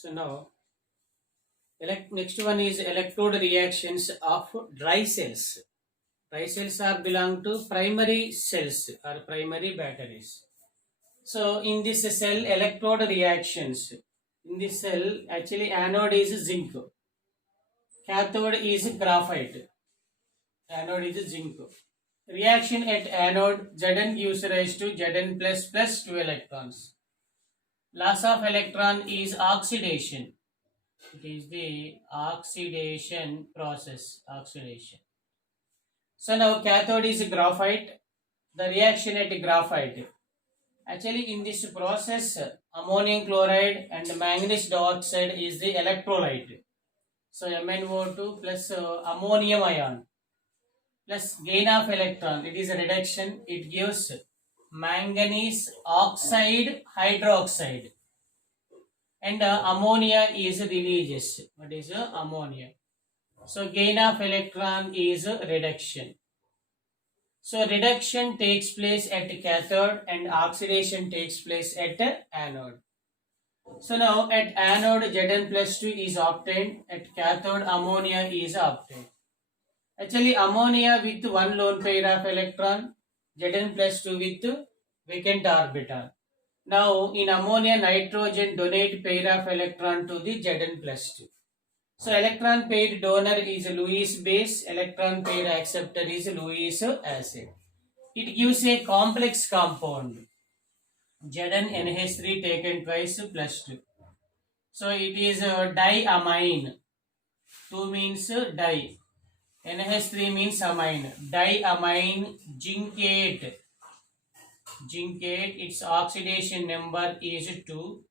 So now, next one is electrode reactions of dry cells. Dry cells are belong to primary cells or primary batteries. So in this cell, electrode reactions. In this cell, actually anode is zinc, cathode is graphite, anode is zinc. Reaction at anode, Zn gives rise to Zn plus 2 electrons. Loss of electron is oxidation. It is the oxidation process. Oxidation. So now cathode is graphite. The reaction at graphite. Actually, in this process, ammonium chloride and manganese dioxide is the electrolyte. So MnO2 plus ammonium ion plus gain of electron. It is a reduction. It gives manganese oxide hydroxide. And ammonia is releases. What is ammonia? So gain of electron is reduction. So reduction takes place at cathode and oxidation takes place at anode. So now at anode Zn plus 2 is obtained, at cathode ammonia is obtained. Actually ammonia with one lone pair of electron, Zn plus 2 with vacant orbital. Now in ammonia nitrogen donate pair of electron to the Zn plus 2. So electron pair donor is Lewis base, electron pair acceptor is Lewis acid. It gives a complex compound. ZnNH3 taken twice plus 2. So it is diamine. 2 means di. NH3 means amine. Diamine zincate. Zincate, its oxidation number is 2.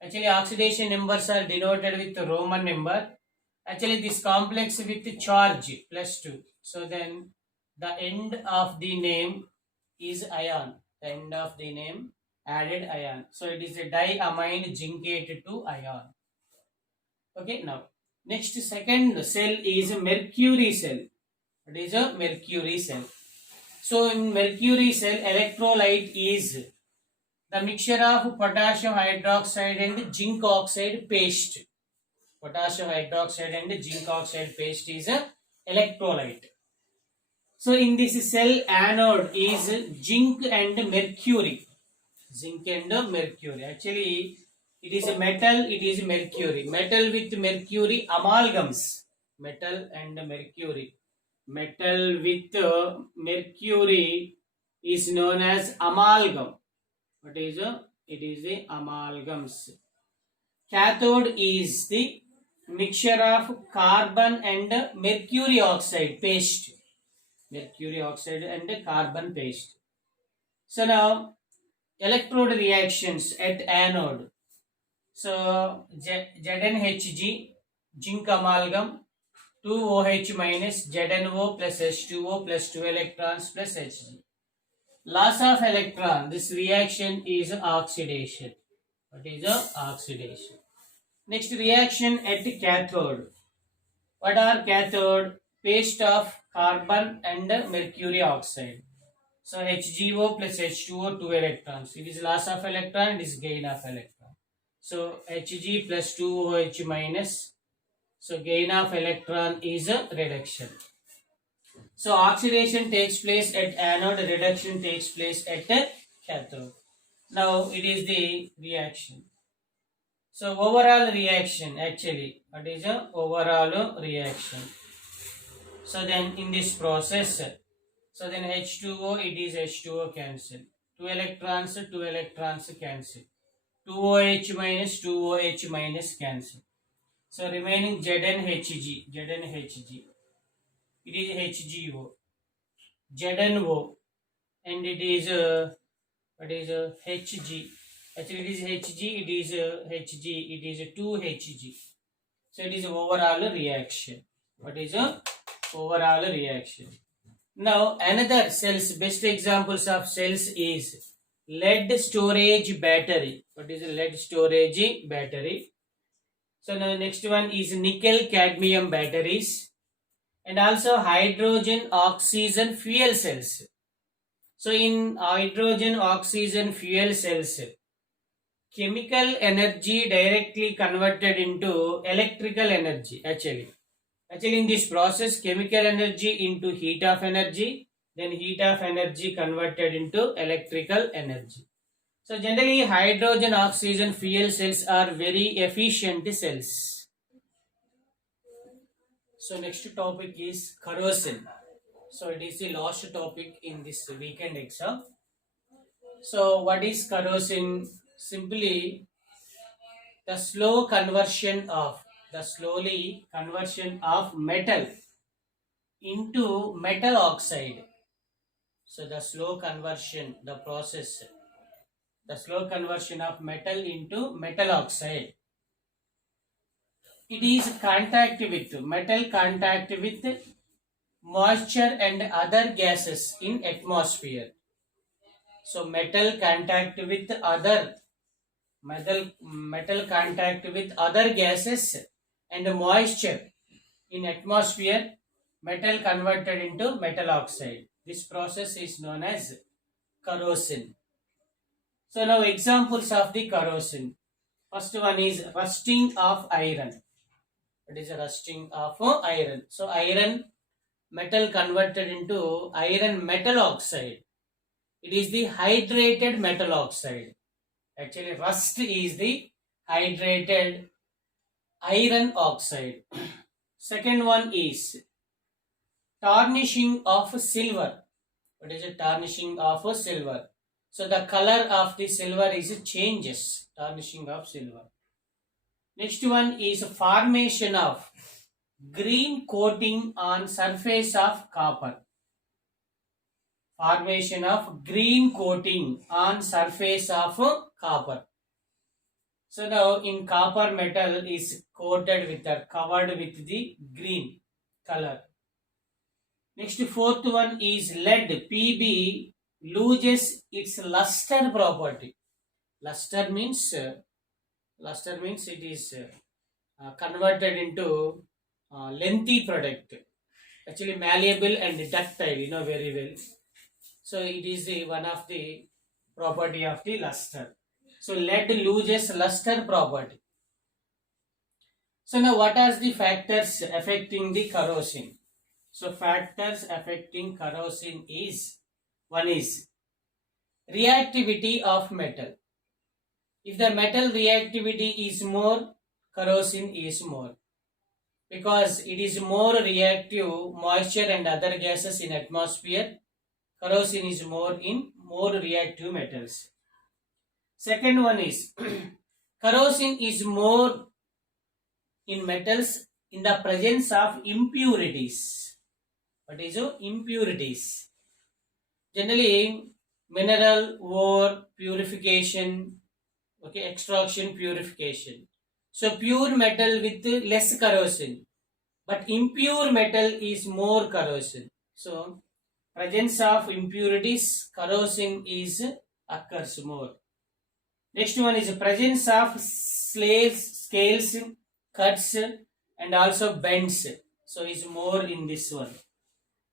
Actually, oxidation numbers are denoted with Roman number. Actually, this complex with charge plus 2. So then the end of the name is ion. The end of the name added ion. So it is a diamine zincate to ion. Okay, now next second cell is a mercury cell. It is a mercury cell. So in mercury cell, electrolyte is the mixture of potassium hydroxide and zinc oxide paste. Potassium hydroxide and zinc oxide paste is a electrolyte. So in this cell, anode is zinc and mercury. Zinc and mercury. Actually, it is a metal, it is mercury. Metal with mercury amalgams. Metal and mercury. Metal with mercury is known as amalgam. What is it is the amalgams. Cathode is the mixture of carbon and mercury oxide paste. Mercury oxide and carbon paste. So now electrode reactions at anode. So ZnHg, zinc amalgam, 2OH minus ZnO plus H2O plus 2 electrons plus Hg. Loss of electron, this reaction is oxidation. What is oxidation? Next reaction at cathode. What are cathode? Paste of carbon and mercury oxide. So HgO plus H2O 2 electrons. It is loss of electron, it is gain of electron. So Hg plus 2OH minus. So gain of electron is a reduction. So oxidation takes place at anode, reduction takes place at cathode. Now it is the reaction. So overall reaction, actually, what is a overall reaction? So then in this process, so then H2O, it is H2O cancel. 2 electrons cancel. 2OH minus 2OH minus cancel. So remaining ZnHg. It is HgO. ZnO. And it is what is Hg. Actually it is Hg, it is Hg, it is 2Hg. So it is overall reaction. What is overall reaction? Now another cells, best examples of cells is lead storage battery. What is a lead storage battery? So now next one is nickel cadmium batteries and also hydrogen oxygen fuel cells. So in hydrogen oxygen fuel cells, chemical energy directly converted into electrical energy. Actually in this process, chemical energy into heat of energy, then heat of energy converted into electrical energy. So generally hydrogen oxygen fuel cells are very efficient cells. So next topic is kerosene. So it is the last topic in this weekend exam. So what is kerosene? Simply the slowly conversion of metal into metal oxide. So the slow conversion of metal into metal oxide. It is contact with moisture and other gases in atmosphere. So metal contact with other gases and moisture in atmosphere, metal converted into metal oxide. This process is known as corrosion. So now examples of the corrosion. First one is rusting of iron. It is a rusting of iron. So iron metal converted into iron metal oxide. It is the hydrated metal oxide. Actually, rust is the hydrated iron oxide. Second one is tarnishing of silver. What is a tarnishing of silver? So the color of the silver is changes. Tarnishing of silver. Next one is formation of green coating on surface of copper. Formation of green coating on surface of copper. So now in copper metal is coated with or covered with the green color. Next fourth one is lead. Pb loses its luster property. Luster means it is converted into lengthy product. Actually malleable and ductile, you know very well. So it is the one of the property of the luster. So lead loses luster property. So now what are the factors affecting the corrosion? So factors affecting corrosion is, one is reactivity of metal. If the metal reactivity is more, corrosion is more. Because it is more reactive, moisture and other gases in atmosphere, corrosion is more in more reactive metals. Second one is corrosion is more in metals in the presence of impurities. What is impurities? Generally, mineral ore purification, okay, extraction purification. So pure metal with less corrosion, but impure metal is more corrosion. So presence of impurities, corrosion is occurs more. Next one is presence of scales, cuts, and also bends. So is more in this one.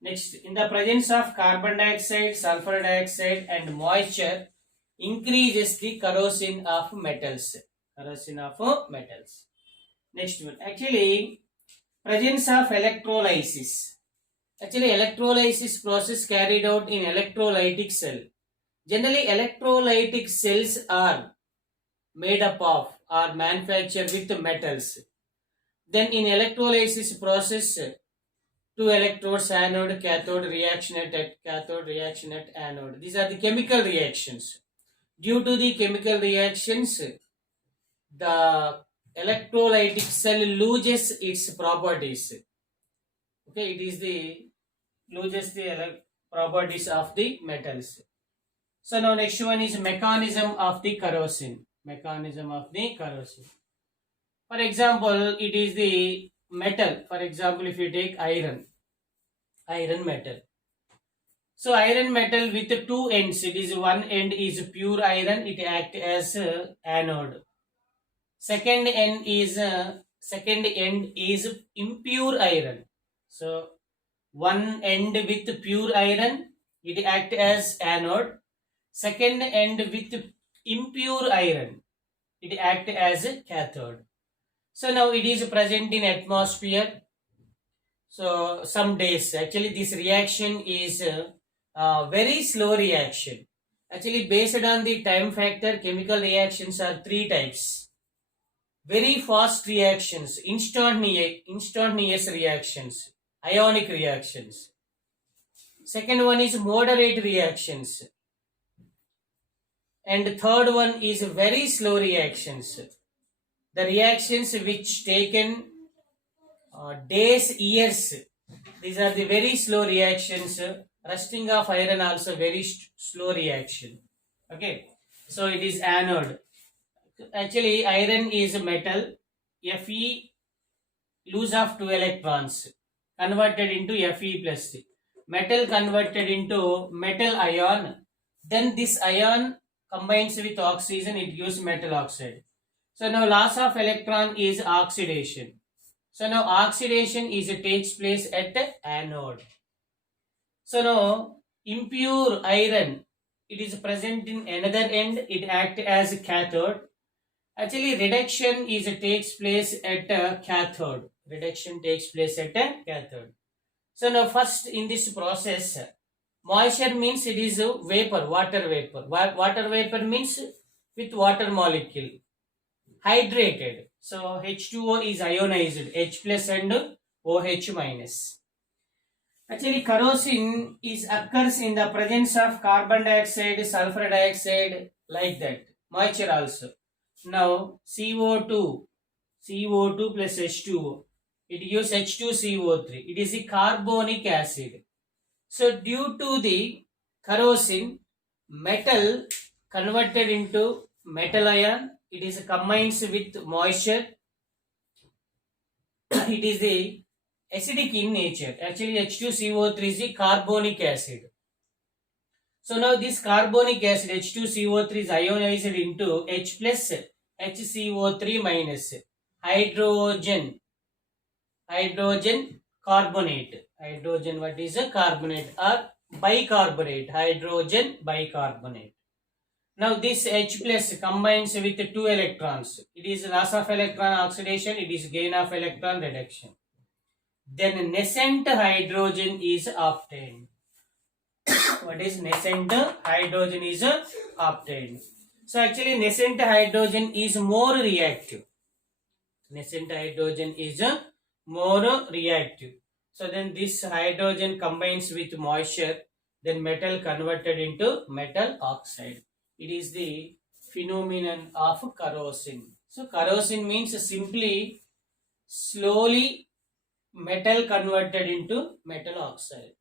Next, in the presence of carbon dioxide, sulfur dioxide, and moisture, increases the corrosion of metals. Corrosion of metals. Next one, actually, presence of electrolysis. Actually, electrolysis process carried out in electrolytic cell. Generally, electrolytic cells are made up of or manufactured with metals. Then in electrolysis process, two electrodes, anode, cathode, reaction at cathode, reaction at anode. These are the chemical reactions. Due to the chemical reactions, the electrolytic cell loses its properties. Okay, it is the loses the properties of the metals. So now next one is mechanism of the corrosion. Mechanism of the corrosion. For example, it is the metal. For example, if you take iron metal. So iron metal with two ends. It is one end is pure iron. It acts as anode. Second end is impure iron. So one end with pure iron, it acts as anode. Second end with impure iron, it act as a cathode. So now it is present in atmosphere. So some days, actually this reaction is a very slow reaction. Actually based on the time factor, chemical reactions are three types. Very fast reactions, instantaneous reactions, ionic reactions. Second one is moderate reactions. And third one is very slow reactions. The reactions which taken days, years. These are the very slow reactions. Rusting of iron also very slow reaction. Okay. So it is anode. Actually iron is metal. Fe lose of 2 electrons converted into Fe plus. Metal converted into metal ion. Then this ion combines with oxygen, it gives metal oxide. So now loss of electron is oxidation. So now oxidation takes place at the anode. So now impure iron, it is present in another end, it acts as a cathode. Actually reduction takes place at a cathode. Reduction takes place at a cathode. So now first in this process, moisture means it is a vapor, water vapor. Water vapor means with water molecule. Hydrated. So H2O is ionized, H plus and OH minus. Actually corrosion occurs in the presence of carbon dioxide, sulfur dioxide, like that. Moisture also. Now CO2 plus H2O. It gives H2CO3. It is a carbonic acid. So due to the corrosion, metal converted into metal ion, it is combines with moisture. It is the acidic in nature. Actually H2CO3 is a carbonic acid. So now this carbonic acid H2CO3 is ionized into H plus HCO3 minus hydrogen carbonate. Hydrogen, what is a carbonate or bicarbonate? Hydrogen bicarbonate. Now this H plus combines with 2 electrons. It is loss of electron oxidation, it is gain of electron reduction. Then nascent hydrogen is obtained. What is nascent hydrogen is obtained? So actually nascent hydrogen is more reactive. Nascent hydrogen is more reactive. So then this hydrogen combines with moisture, then metal converted into metal oxide. It is the phenomenon of corrosion. So corrosion means simply slowly metal converted into metal oxide.